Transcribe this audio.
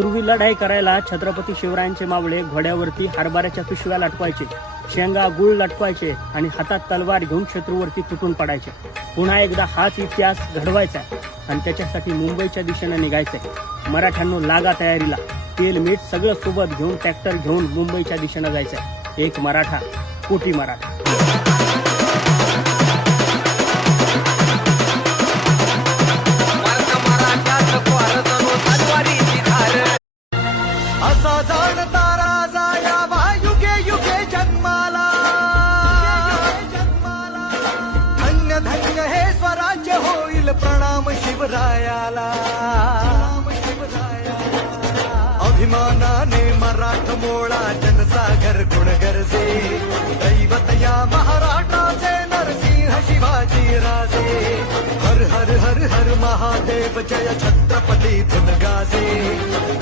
पूर्वी लढाई करायला छत्रपती शिवरायांचे मावळे घोड्यावरती हरभऱ्याच्या पिशव्या लटकवायचे, शेंगा गुळ लटकवायचे आणि हातात तलवार घेऊन शत्रूवरती तुटून पडायचे. पुन्हा एकदा हाच इतिहास घडवायचा आणि त्याच्यासाठी मुंबईच्या दिशेने निघायचंय. मराठ्यांनो लागा तयारीला. तेल मीठ सगळं सोबत घेऊन ट्रॅक्टर घेऊन मुंबईच्या दिशेने जायचंय. एक मराठा कोटी मराठा. असा जाण तारा जायावा युगे युगे जन्माला. धन्य धन्य हे स्वराज्य होईल प्रणाम शिवरायाला. अभिमानाने मराठमोळा जनसागर गुण गरजे. दैवत या महाराष्ट्राचे नरसिंह शिवाजी राजे. हर हर हर हर महादेव जय छत्रपती धुन गाजे.